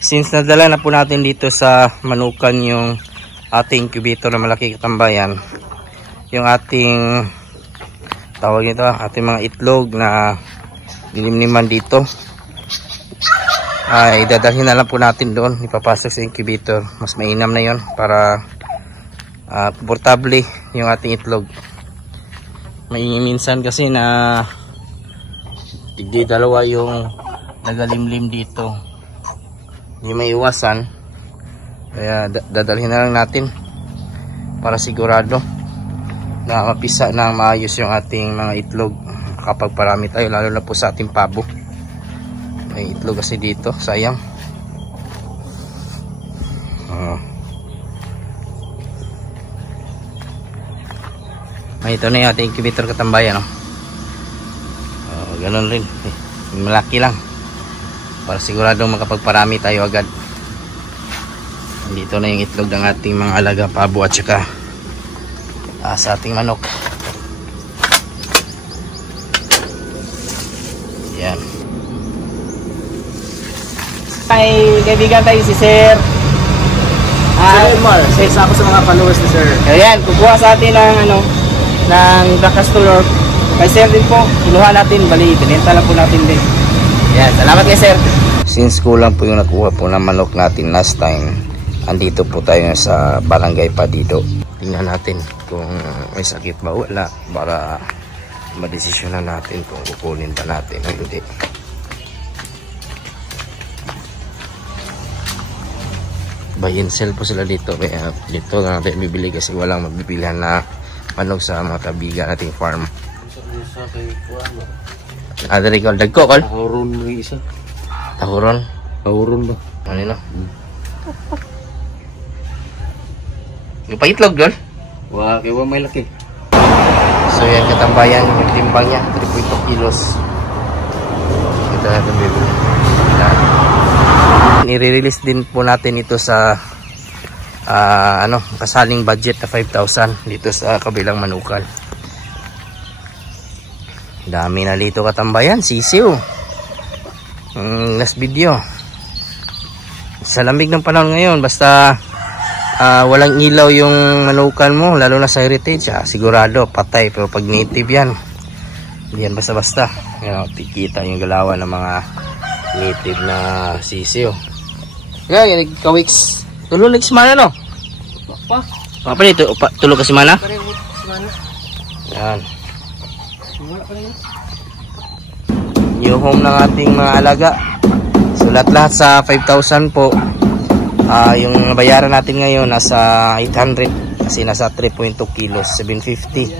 Since nadala na po natin dito sa manukan yung ating incubator na malaki katambayan, yung ating tawag nito, ating mga itlog na nilimliman dito, ay dadalhin na lang po natin doon, ipapasok sa incubator. Mas mainam na yon para komportable yung ating itlog. Minsan kasi na tigdi dalawa yung nagalimlim dito, hindi may iwasan, kaya dadalhin na lang natin para sigurado na mapisa na maayos yung ating mga itlog kapag parami tayo, lalo na po sa ating pabo. May itlog kasi dito, sayang. Ito na yung ating incubator katambayan, ganun rin, malaki lang para siguradong makapagparami tayo agad. Dito na yung itlog ng ating mga alaga pabo at saka sa ating manok. Yan. May kaibigan tayo si Sir Elmar, isa ako sa mga followers ni Sir. Ayan, kukuha sa atin ng ng Dacastolor. Kay Sir din po, kinuha natin, bali binenta lang po natin din. Ayan, salamat kay Sir. Since kulang po yung nakuha po ng manok natin last time, andito po tayo sa Barangay Padido. Tingnan natin kung may sakit ba wala para madesisyonan natin kung kukunin ba natin o hindi. Buy and sell po sila dito, kaya dito na natin bibili kasi walang mabibilihan na manok sa mga kabiga nating farm. Adari ko dagko kol. Tahuron mo isa. Tahuron. Tahuron ba? Ano na? Yung paitlog dol. Wah, kaya may laki. So yan katambayan, yung timbang niya 3.2 kilos. Ito natin bibili. I-release din po natin ito sa kasaling budget na 5,000 dito sa kabilang manukal. Dami na dito katambayan, sisiw. Last video. Sa lamig ng panahon ngayon, basta walang ilaw yung manukan mo, lalo na sa heritage, sigurado patay. Pero pag native yan, yan basta-basta. Tikita yung galawan ng mga native na sisiw. Kaya kawiks tulog na si Mana, no? Apa nito? Tulog ka si Mana? Yan. New home ng ating mga alaga. So lahat sa 5,000 po. Yung bayaran natin ngayon nasa 800 kasi nasa 3.2 kilos, 750.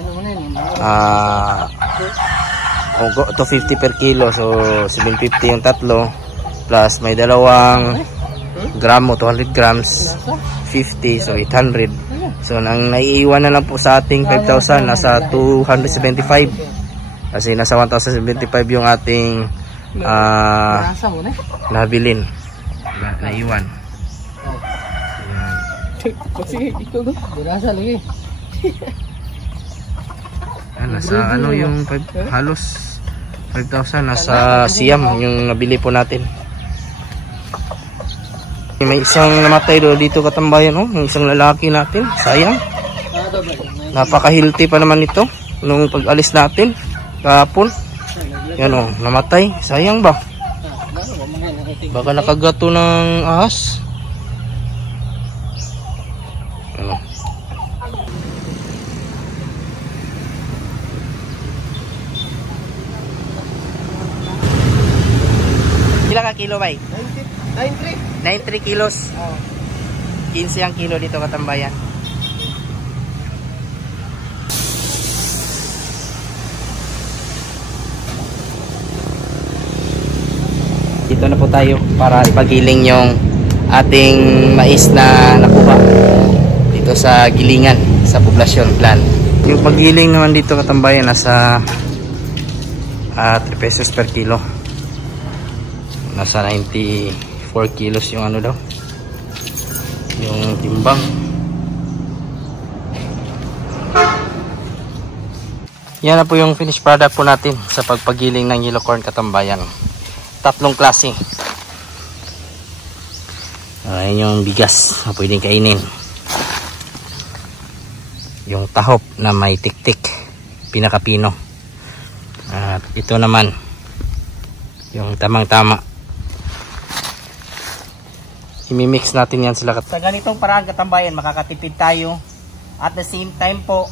250 per kilo, so 750 yung tatlo plus may dalawang gramo, 200 grams, 50, so 800. So nang naiiwan na lang po sa ating 5,000 nasa 275 kasi nasa 1,075 yung ating nabilin naiwan. Nasa yung halos 5,000 nasa siyam yung nabili po natin. May isang namatay dito katambayan, yung isang lalaki natin, sayang. Napaka-healthy pa naman ito nung pag-alis natin kahapon. Yan namatay, sayang ba? Baka nakagato ng ahas. Ilang ka kilo ba? 93 kilos. 15 ang kilo dito katambayan. Dito na po tayo para ipagiling yung ating mais na nakuha dito sa gilingan sa poblasyon plan. Yung paggiling naman dito katambayan nasa 3 pesos per kilo. Nasa 94 kilos yung daw yung timbang. Yan na po yung finished product po natin sa pagpagiling ng yellow corn katambayan. Tatlong klase. Ayan yung bigas na pwedeng kainin. Yung tahop na may tiktik, pinakapino. At ito naman yung tamang-tama. I-mix natin yan sila. Sa ganitong paraan katambayan, makakatipid tayo. At the same time po,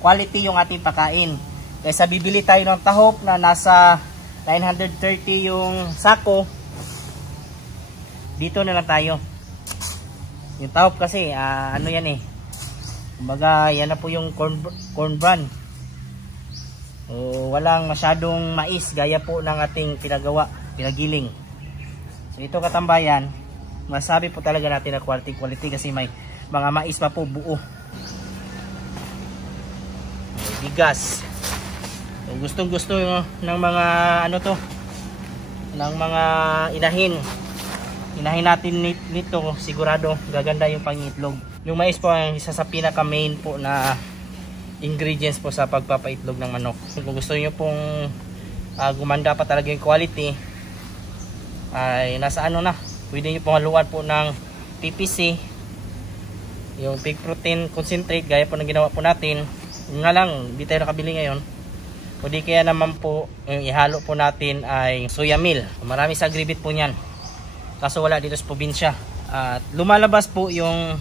quality yung ating pagkain. Kaysa bibili tayo ng tahop na nasa 930 yung sako, dito na lang tayo. Yung tahop kasi, ano yan eh. Kumbaga, yan na po yung corn bran. Walang masyadong mais, gaya po ng ating pinagiling. So ito katambayan, masabi po talaga natin na quality kasi may mga mais pa po buo. May bigas. So, gustong-gusto ng mga ano to, ng mga inahin natin nito, sigurado gaganda yung pangitlog. Yung mais po ang isa sa pinaka main po na ingredients po sa pagpapaitlog ng manok. Kung gusto niyo pong gumanda pa talaga yung quality, ay nasa ano na, pwede nyo pong haluan po ng PPC, yung pig protein concentrate, gaya po ng ginawa po natin. Yung nga lang, hindi tayo nakabili ngayon. O di kaya naman po, yung ihalo po natin ay soya meal. Marami sa agribit po nyan, kaso wala dito sa probinsya. At lumalabas po yung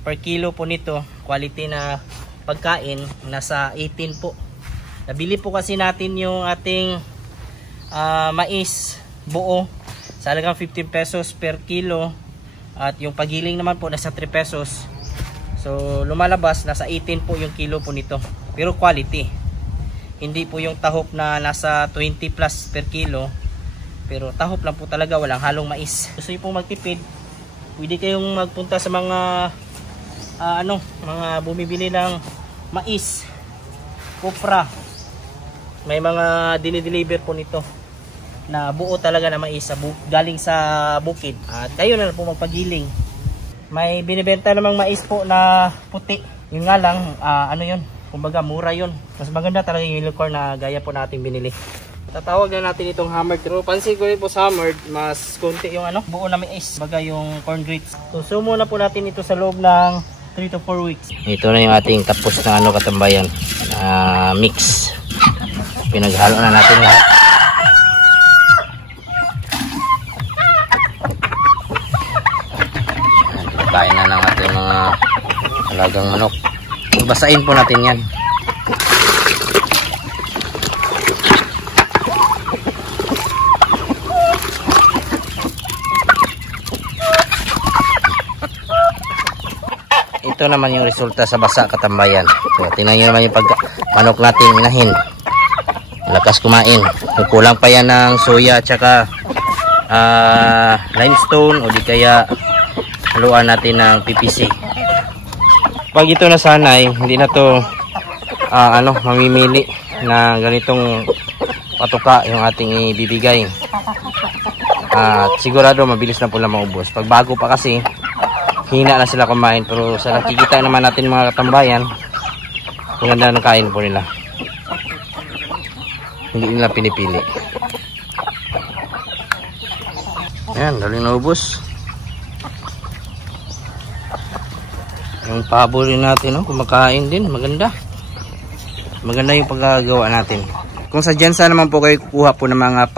per kilo po nito, quality na pagkain, nasa 18 po. Nabili po kasi natin yung ating mais buo sa halagang 15 pesos per kilo, at yung pagiling naman po nasa 3 pesos. So lumalabas nasa 18 po yung kilo po nito, pero quality. Hindi po yung tahop na nasa 20 plus per kilo, pero tahop lang po talaga, walang halong mais. Gusto nyo pong magtipid, pwede kayong magpunta sa mga mga bumibili ng mais, kopra. May mga dinideliver po nito na buo talaga na mais galing sa bukid, at kayo na po magpagiling. May binibenta namang mais po na puti, yun nga lang ano yun, kumbaga mura yun. Mas maganda talaga yung unicorn na gaya po natin binili. Tatawag na natin itong hammered, pero pansin ko rin po sa hammered, mas konti yung buo na mais, kumbaga yung corn grits. So sumo na po natin ito sa loob ng 3 to 4 weeks. Ito na yung ating tapos na katambayan, mix. Pinaghalo na natin lahat. Kain na ng ating mga alagang manok. Basahin po natin yan. Ito naman yung resulta sa basa katambayan. So, tingnan nyo naman yung manok natin inahin. Lakas kumain. Kulang pa yan ng soya at saka limestone, o di kaya haluan natin ng PPC. Pag ito nasanay, hindi na to mamimili na ganitong patuka yung ating ibibigay. Sigurado mabilis na po lang maubos. Pag bago pa kasi, hina na sila kumain. Pero sa nakikita naman natin mga katambayan, maganda ng kain po nila. Hindi nila pinipili. Ayan, daling naubos. Yung pabo rin natin, kumakain din, maganda. Maganda yung paggagawa natin. Kung sa Jensa naman po kayo kukuha po ng mga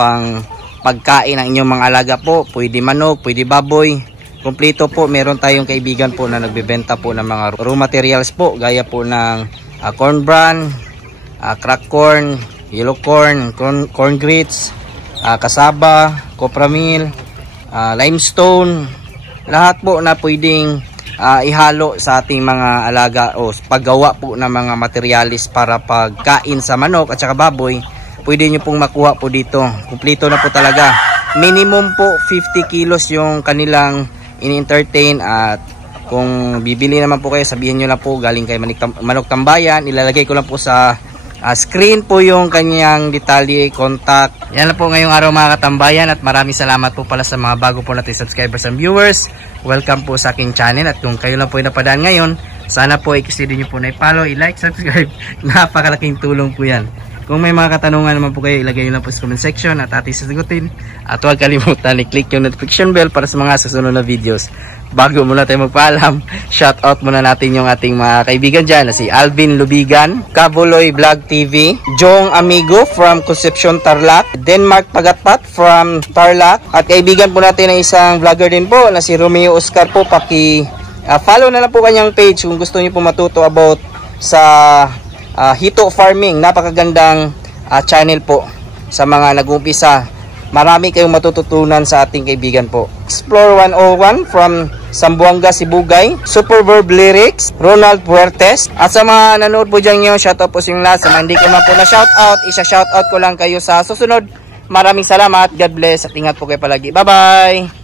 pagkain ng inyong mga alaga po, pwede manok, pwede baboy, kompleto po. Meron tayong kaibigan po na nagbebenta po ng mga raw materials po, gaya po ng corn bran, crack corn, yellow corn, corn grits, kasaba, copra meal, limestone, lahat po na pwedeng ihalo sa ating mga alaga o paggawa po ng mga materialis para pagkain sa manok at saka baboy. Pwede nyo pong makuha po dito. Kumplito na po talaga. Minimum po 50 kilos yung kanilang in-entertain, at kung bibili naman po kayo, sabihin nyo lang po galing kay Manok Tambayan. Ilalagay ko lang po sa screen po yung kanyang detalye, contact. Yan lang po ngayong araw mga katambayan, at maraming salamat po pala sa mga bago po natin subscribers and viewers. Welcome po sa aking channel, at kung kayo lang po yung napadaan ngayon, sana po i-consider nyo po na i-follow, i-like, subscribe. Napakalaking tulong po yan. Kung may mga katanungan naman po kayo, ilagay nyo lang po sa comment section at ating sasagutin. At huwag kalimutan i-click yung notification bell para sa mga susunod na videos. Bago muna tayo magpaalam, shoutout muna natin yung ating mga kaibigan dyan na si Alvin Lubigan, Kabuloy Vlog TV, Jong Amigo from Concepcion Tarlac, Denmark Pagatpat from Tarlac, at kaibigan po natin ng isang vlogger din po na si Romeo Oscar po. Follow na lang po kanyang page kung gusto niyo po matuto about sa hito farming. Napakagandang channel po sa mga nag-uumpisa. Marami kayong matututunan sa ating kaibigan po. Explore 101 from Sambuanga, Sibugay, Superverb Lyrics, Ronald Puertes. At sa mga nanood po dyan nyo, shoutout po sa inyo lahat. Sa mga hindi ko na po na shoutout, isa-shoutout ko lang kayo sa susunod. Maraming salamat, God bless, at ingat po kayo palagi. Bye-bye!